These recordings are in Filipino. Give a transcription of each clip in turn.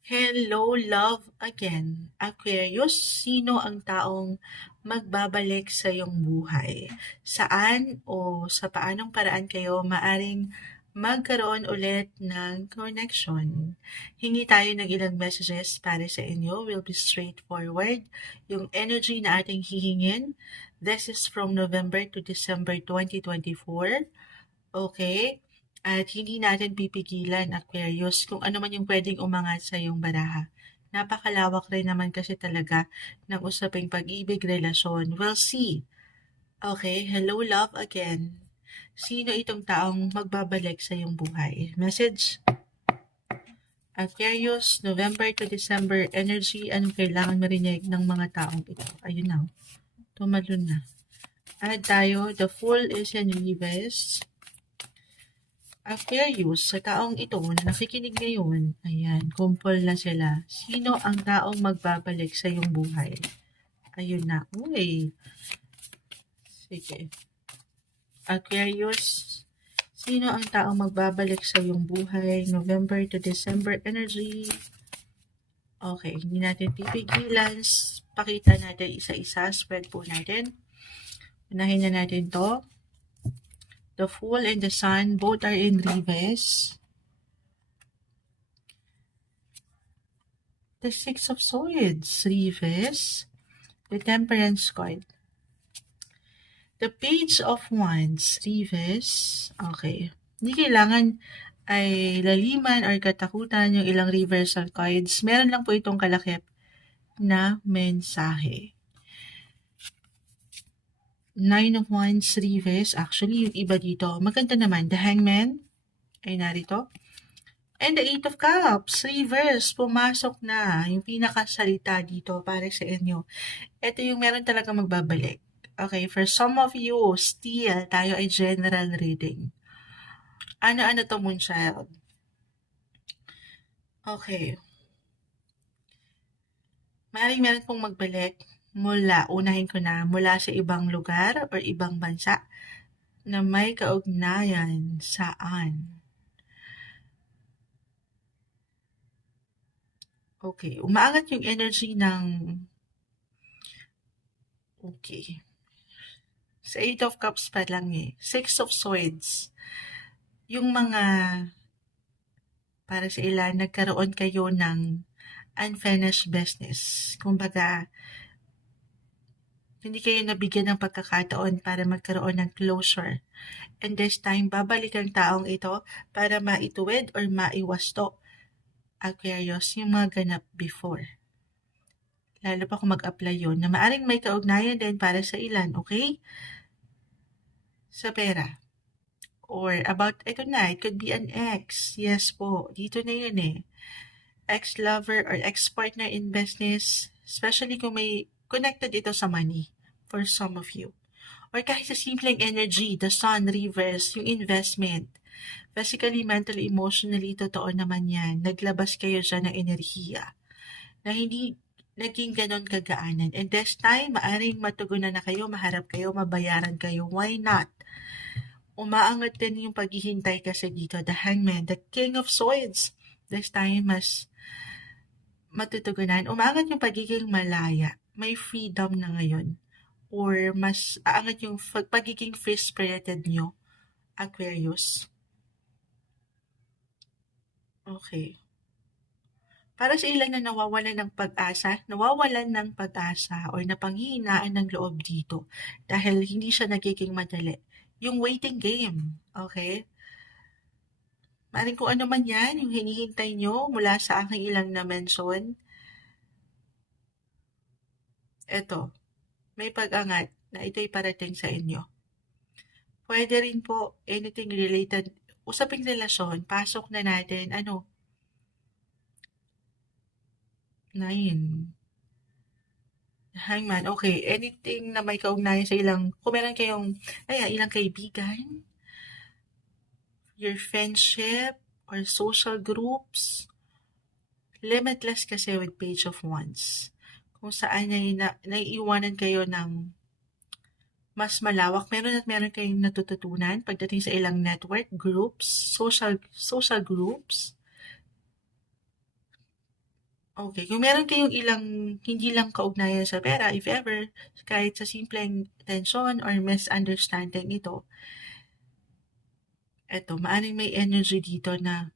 Hello, love again. Aquarius, sino ang taong magbabalik sa iyong buhay? Saan o sa paanong paraan kayo maaring magkaroon ulit ng connection? Hingi tayo ng ilang messages para sa inyo. We'll be straightforward. Yung energy na ating hihingin, this is from November to December 2024. Okay? At hindi natin pipigilan, Aquarius, kung ano man yung pwedeng umangat sa iyong baraha. Napakalawak rin naman kasi talaga ng usaping pag-ibig, relasyon. We'll see. Okay, hello love again. Sino itong taong magbabalik sa iyong buhay? Message, Aquarius, November to December energy, anong kailangan marinig ng mga taong ito? Ayun na, tumalon na. Add tayo, the Fool is in reverse. Aquarius, sa taong ito na nakikinig ngayon, ayan, kumpol na sila. Sino ang taong magbabalik sa iyong buhay? Ayun na. Uy. Sige. Aquarius, sino ang taong magbabalik sa iyong buhay? November to December energy. Okay, hindi natin pipigilan. Pakita natin isa-isa. Spread po natin. Unahin na natin to. The Fool and the Sun, both are in reverse. The Six of Swords, reverse. The Temperance card. The Page of Wands, reverse. Okay. Hindi kailangan ay laliman or katakutan yung ilang reversal cards. Meron lang po itong kalakip na mensahe. Nine of Wands, reverse. Actually, yung iba dito, maganda naman. The Hangman ay narito. And the Eight of Cups, reverse. Pumasok na yung pinakasalita dito para sa inyo. Ito yung meron talaga magbabalik. Okay, for some of you, still, tayo ay general reading. Ano-ano to, Moonchild? Okay. Maaaring meron pong magbalik mula, unahin ko na, mula sa ibang lugar or ibang bansa na may kaugnayan saan. Okay, umaangat yung energy ng okay. Sa Eight of Cups pa lang eh. Six of Swords. Yung mga para sa ilan, nagkaroon kayo ng unfinished business. Kumbaga, hindi kayo nabigyan ng pagkakataon para magkaroon ng closure. And this time, babalik ang taong ito para maituwid or maiwasto, Aquarius, yung mga ganap before. Lalo pa kung mag-apply yun, na maaring may kaugnayan din para sa ilan, okay? Sa pera. Or about, ito na, it could be an ex. Yes po, dito na yun eh. Ex-lover or ex-partner in business, especially kung may connected ito sa money for some of you. Or kahit sa simpleng energy, the sun, reverse, yung investment. Physically, mentally, emotionally, totoo naman yan. Naglabas kayo dyan ng enerhiya na hindi naging ganon kagaanan. And this time, maaring matugunan na kayo, maharap kayo, mabayaran kayo. Why not? Umaangat din yung paghihintay kasi dito. The Hangman, the King of Swords. This time, mas matutugunan. Umaangat yung pagiging malaya. May freedom na ngayon. Or mas aangat yung pagiging free-spirited nyo, Aquarius. Okay. Para sa ilan na nawawalan ng pag-asa or napanghihinaan ng loob dito dahil hindi siya nagiging madali. Yung waiting game, okay? Maring kung ano man yan, yung hinihintay nyo mula sa aking ilang na-mention, eto, may pag-angat na ito'y parating sa inyo. Pwede rin po anything related, usaping relasyon, pasok na natin, 9. Hangman, okay. Anything na may kaugnayan sa ilang, kung meron kayong, ilang kaibigan, your friendship, or social groups, limitless kasi with Page of Wands. Kung saan naiiwanan kayo ng mas malawak, meron kayong natututunan pagdating sa ilang network groups, social groups, Okay, kung meron kayong ilang hindi lang kaugnayan sa pera, if ever, kahit sa simpleng tensyon or misunderstanding ito, eto, maaaring may energy dito na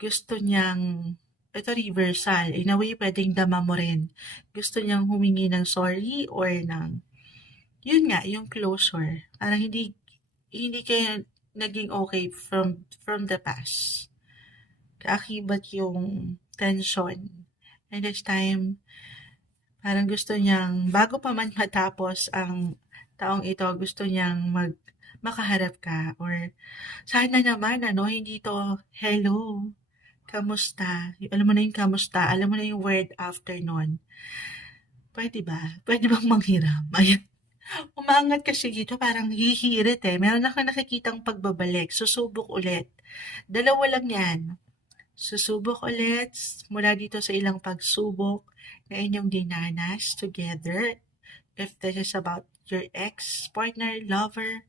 gusto niyang, ito reversal, in a way pwedeng dama mo rin. Gusto niyang humingi ng sorry or ng, yun nga, yung closure. Parang hindi kayo naging okay from the past. Kaakibat yung tension. And this time, parang gusto niyang, bago pa man matapos ang taong ito, gusto niyang makaharap ka or sana naman ano, hindi to hello, kamusta? Alam mo na yung kamusta, alam mo na yung word after nun. Pwede ba? Pwede bang manghiram? Ayan. Umaangat kasi dito parang hihirit eh. Meron ako nakikitang pagbabalik, susubok ulit. Dalawa lang yan. Susubok ulit mula dito sa ilang pagsubok na inyong dinanas together. If this is about your ex-partner, lover,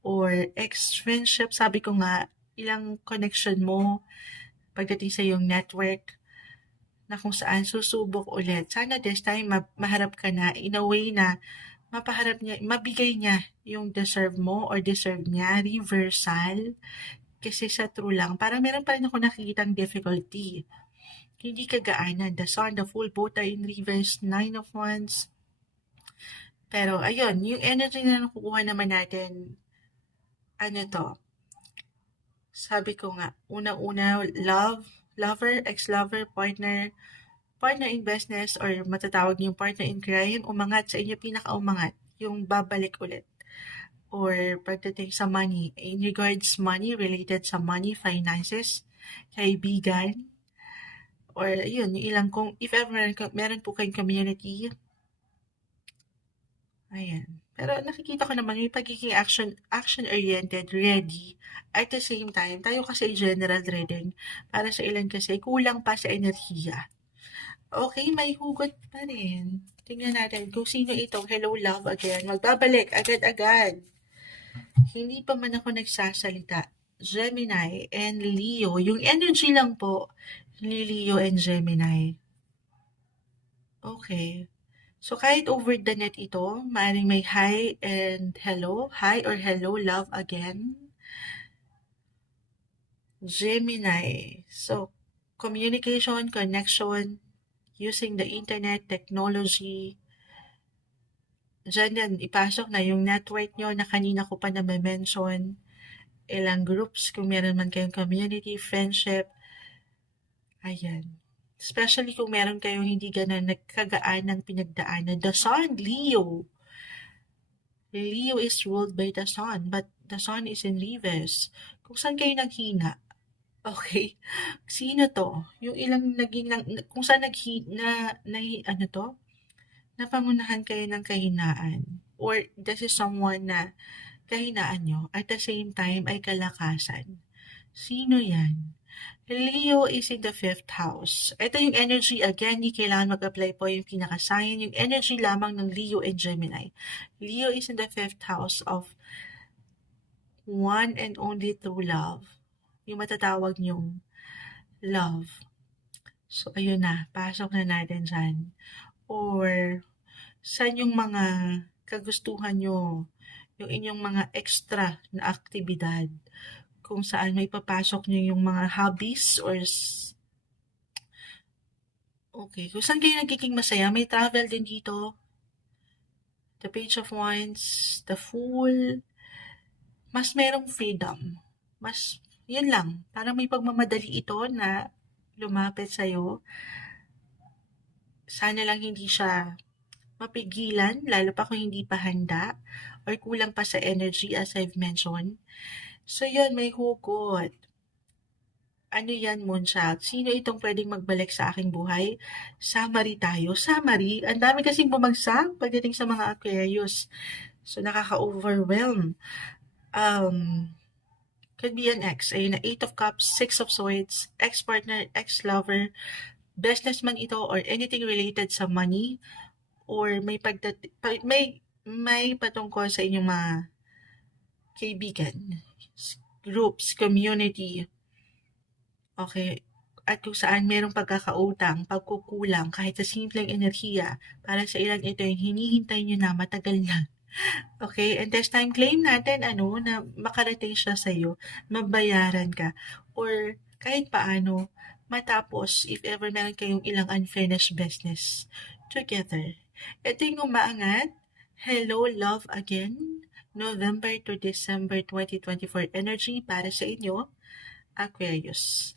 or ex-friendship, sabi ko nga, ilang connection mo pagdating sa iyong network na kung saan susubok ulit. Sana this time maharap ka na in a way na mapaharap niya, mabigay niya yung deserve mo or deserve niya, reversal. Kasi sa true lang, parang meron pa rin ako nakikitang difficulty. Hindi kagaanan. The Sun, the Fool, both are in reverse, Nine of Wands. Pero ayun, yung energy na nakukuha naman natin, ano to, sabi ko nga, unang-una, lover, ex-lover, partner in business, or matatawag niyong partner in crime, umangat sa inyo, pinaka-umangat, yung babalik ulit. Or pagdating sa money, in regards money, related sa money, finances, kaibigan, or yun, yung ilang kung, if ever meron po kayong community, ayan. Pero nakikita ko naman yung pagiging action-oriented, ready. At the same time, tayo kasi general reading. Para sa ilan kasi, kulang pa sa enerhiya. Okay, may hugot pa rin. Tingnan natin kung sino itong hello love again. Magbabalik agad-agad. Hindi pa man ako nagsasalita. Gemini and Leo. Yung energy lang po ni Leo and Gemini. Okay. So, kahit over the net ito, maaaring may hi and hello, hi or hello, love again. Gemini. So, communication, connection, using the internet, technology. Diyan yan, ipasok na yung network nyo na kanina ko pa na-mention. Ilang groups, kung meron man kayong community, friendship. Ayan. Especially kung meron kayong hindi ganun nagkagaan ng pinagdaanan. The Sun, Leo. Leo is ruled by the Sun, but the Sun is in reverse. Kung saan kayo naghina? Okay. Sino to? Yung ilang naging, kung saan ano to? Napangunahan kayo ng kahinaan. Or this is someone na kahinaan nyo at the same time ay kalakasan. Sino yan? Leo is in the 5th house. Ito yung energy, again, hindi kailangan mag-apply po yung pinaka-sign. Yung energy lamang ng Leo and Gemini. Leo is in the 5th house of one and only true love. Yung matatawag nyong love. So, ayun na. Pasok na natin dyan. Or, saan yung mga kagustuhan nyo? Yung inyong mga extra na aktibidad? Kung saan may papasok nyo yung mga hobbies or okay, kung saan kayo nagiging masaya, may travel din dito. The Page of Wands, the Fool, mas merong freedom. Mas, yun lang, parang may pagmamadali ito na lumapit sa'yo. Sana lang hindi siya mapigilan, lalo pa kung hindi pa handa or kulang pa sa energy as I've mentioned. So yun, may hugot. Ano yan, Moonchild? Sino itong pwedeng magbalik sa aking buhay? Summary tayo. Summary? Ang dami kasing bumagsak pagdating sa mga Aquarius. So, nakaka-overwhelm. Could be an ex. Ayun na, 8 of Cups, 6 of Swords, ex-partner, ex-lover, businessman ito or anything related sa money or may patungkol sa inyong mga kaibigan, groups, community. Okay. at kung saan merong pagkakautang, pagkukulang kahit sa simpleng enerhiya, para sa ilan ito yung hinihintay nyo na matagal na. Okay, and this time claim natin na makarating siya sa'yo, mabayaran ka, or kahit paano matapos if ever meron kayong ilang unfinished business together. Ito yung umaangat. Hello, love again. November to December 2024 energy para sa inyo, Aquarius.